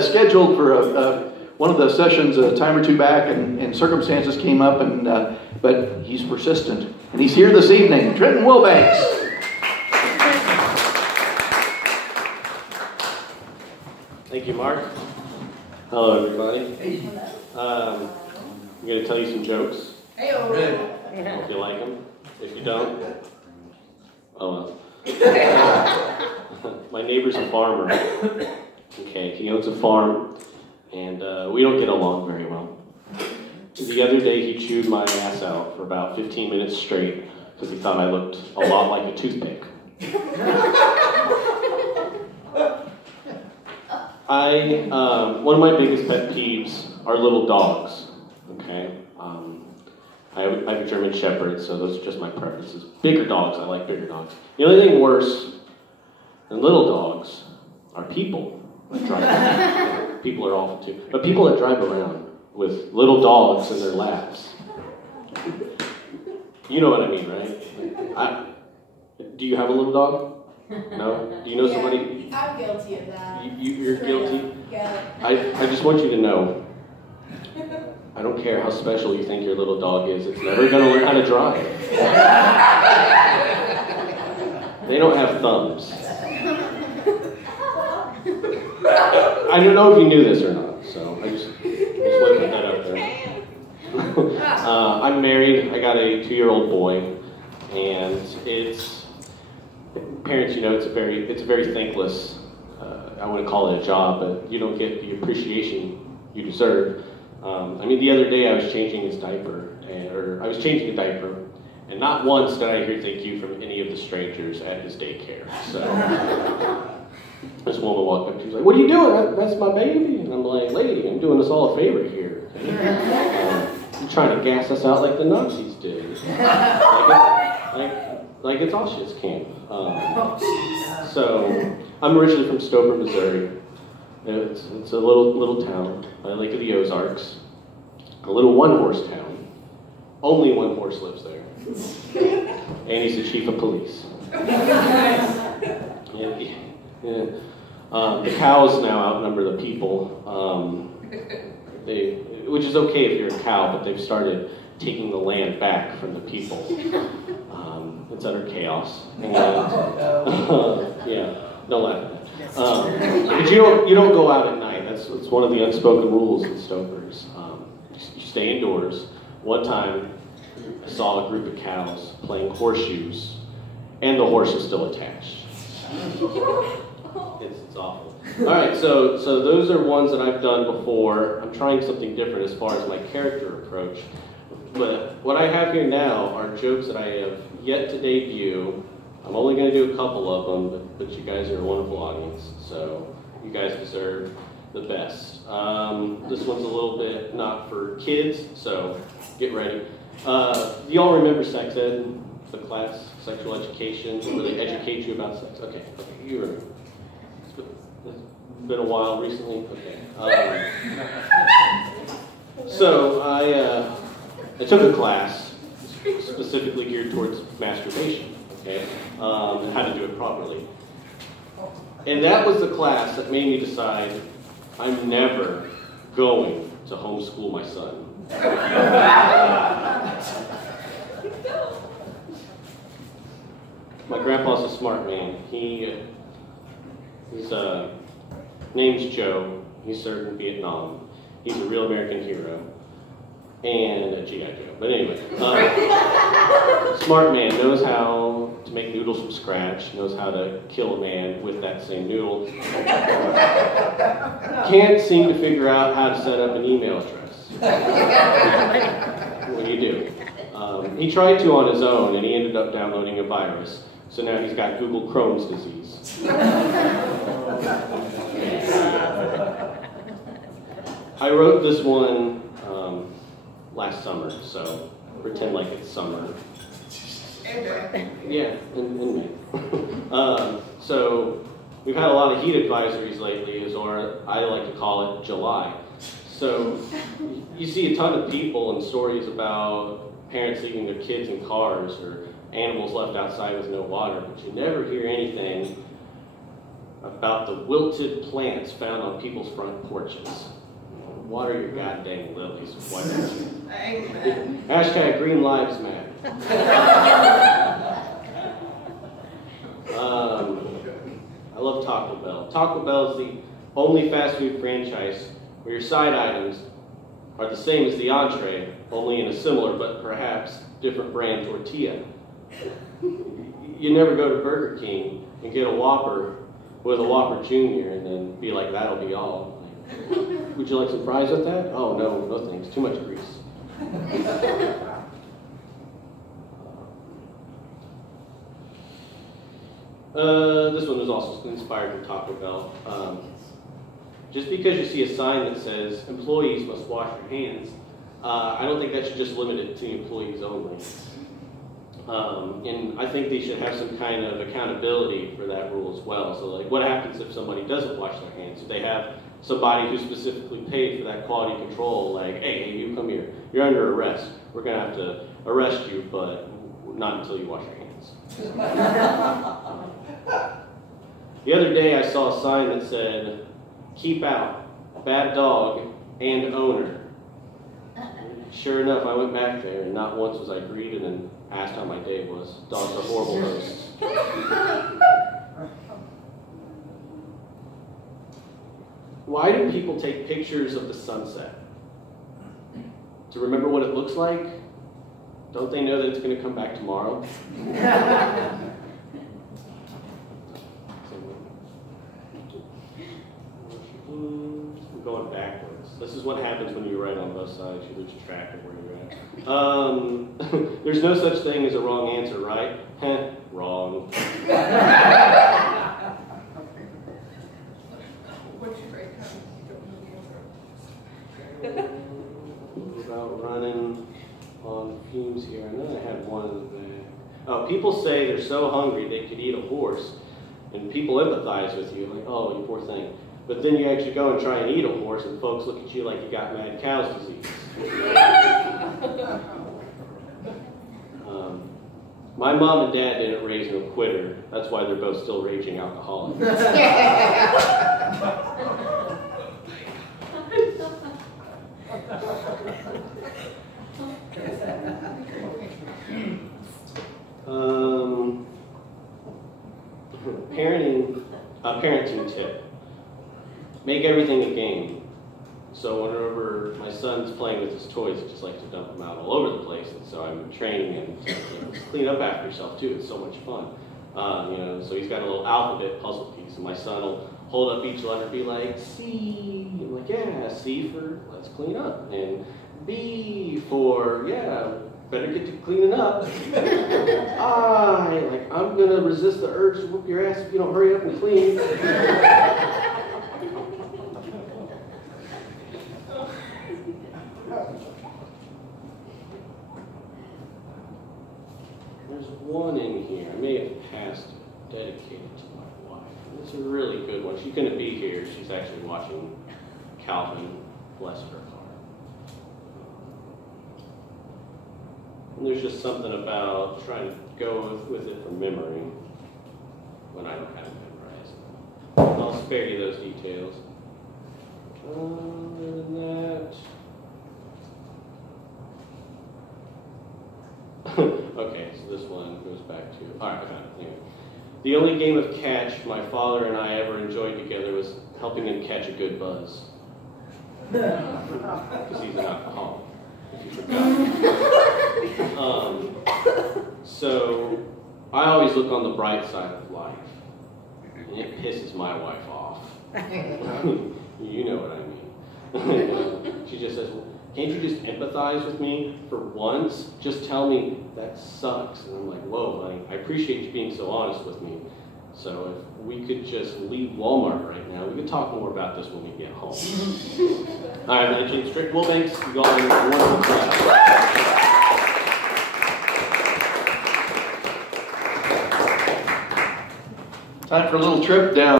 Scheduled for one of the sessions a time or two back, and circumstances came up, but he's persistent, and he's here this evening. Trenton Wilbanks. Thank you, Mark. Hello, everybody. I'm going to tell you some jokes. If you like them. If you don't, oh well. My neighbor's a farmer. Okay, he owns a farm, and we don't get along very well. The other day, he chewed my ass out for about 15 minutes straight because he thought I looked a lot like a toothpick. One of my biggest pet peeves are little dogs. Okay, I have a German Shepherd, so those are just my preferences. Bigger dogs, I like bigger dogs. The only thing worse than little dogs are people. People are awful too. But people that drive around with little dogs in their laps. You know what I mean, right? Do you have a little dog? No? Do you know somebody? I'm guilty of that. You're guilty? Yeah. I just want you to know, I don't care how special you think your little dog is, it's never going to learn how to drive. They don't have thumbs. I don't know if you knew this or not, so I just want to put that out there. I'm married. I got a 2-year-old boy, and parents, you know, it's a very thankless. I wouldn't call it a job, but you don't get the appreciation you deserve. I mean, the other day I was changing his diaper, I was changing a diaper, and not once did I hear thank you from any of the strangers at his daycare. So. This woman walked up, she was like, "What are you doing? That's my baby." And I'm like, "Lady, I'm doing us all a favor here. You're trying to gas us out like the Nazis did. Like it's Auschwitz camp." So, I'm originally from Stover, Missouri. It's a little town by the Lake of the Ozarks. A little one-horse town. Only one horse lives there. And he's the chief of police. Yeah. The cows now outnumber the people, which is okay if you're a cow, but they've started taking the land back from the people. It's utter chaos. And, yeah, don't laugh at that. But you don't go out at night. That's one of the unspoken rules in Stokers. You stay indoors. One time, I saw a group of cows playing horseshoes, and the horse was still attached. It's awful. All right, so those are ones that I've done before. I'm trying something different as far as my character approach. But what I have here now are jokes that I have yet to debut. I'm only going to do a couple of them, but you guys are a wonderful audience, so you guys deserve the best. This one's a little bit not for kids, so get ready. Do y'all remember sex ed? The class, sexual education, where they educate you about sex? Okay, you remember. It's been a while recently? Okay. So I took a class specifically geared towards masturbation, okay, and how to do it properly. And that was the class that made me decide I'm never going to homeschool my son. My grandpa's a smart man. His name's Joe. He served in Vietnam. He's a real American hero. And a G.I. Joe. But anyway, smart man, knows how to make noodles from scratch, knows how to kill a man with that same noodle. Can't seem to figure out how to set up an email address. What do you do? He tried to on his own, and he ended up downloading a virus. So now he's got Google Crohn's disease. I wrote this one last summer, so pretend like it's summer. Yeah, in May. So we've had a lot of heat advisories lately, or I like to call it July. So you see a ton of people and stories about parents leaving their kids in cars or animals left outside with no water, but you never hear anything about the wilted plants found on people's front porches. Water your goddamn lilies, why don't you? Amen. Hashtag Green Lives Matter. I love Taco Bell. Taco Bell is the only fast food franchise where your side items are the same as the entree, only in a similar but perhaps different brand tortilla. You never go to Burger King and get a Whopper with a Whopper Jr. and then be like, that'll be all. Like, would you like some fries with that? Oh, no, no thanks. Too much grease. This one was also inspired from Taco Bell. Just because you see a sign that says employees must wash their hands, I don't think that should just limit it to employees only. And I think they should have some kind of accountability for that rule as well. So like, what happens if somebody doesn't wash their hands? If they have somebody who's specifically paid for that quality control, like, hey, you come here, you're under arrest. We're gonna have to arrest you, but not until you wash your hands. The other day I saw a sign that said, keep out, bad dog and owner. Sure enough, I went back there and not once was I greeted and asked how my day was. Dogs are horrible hosts. Why do people take pictures of the sunset? To remember what it looks like? Don't they know that it's going to come back tomorrow? I'm going backwards. This is what happens when you write on both sides. You lose track of where you're at. There's no such thing as a wrong answer, right? Heh, wrong. About running on fumes here. I know I had one in the back. Oh, people say they're so hungry they could eat a horse, and people empathize with you, like, oh, you poor thing. But then you actually go and try and eat a horse, and folks look at you like you got mad cow's disease. My mom and dad didn't raise no quitter. That's why they're both still raging alcoholics. Parenting tip. Make everything a game. So whenever my son's playing with his toys, I just like to dump them out all over the place. And so I'm training him to clean up after himself too. It's so much fun. You know, so he's got a little alphabet puzzle piece, and my son will hold up each letter and be like, C. I'm like, yeah, C for let's clean up. And B for, yeah, better get to cleaning up. I, like, I'm gonna resist the urge to whoop your ass if you don't hurry up and clean. There's one in here, I may have passed it, dedicated to my wife. This is a really good one. She couldn't be here. She's actually watching Calvin, bless her heart. And there's just something about trying to go with it from memory when I don't have it memorized. I'll spare you those details. Other than that... Okay, so this one goes back to... Alright, I found it. Anyway. The only game of catch my father and I ever enjoyed together was helping him catch a good buzz. Because he's an alcoholic. If you forgot. So I always look on the bright side of life, and it pisses my wife off. You know what I mean. She just says, well, can't you just empathize with me for once? Just tell me that sucks. And I'm like, whoa, honey, I appreciate you being so honest with me. So if we could just leave Walmart right now, we could talk more about this when we get home. All right, I'm James Strick Wilbanks. You all have a wonderful class. Time for a little trip down.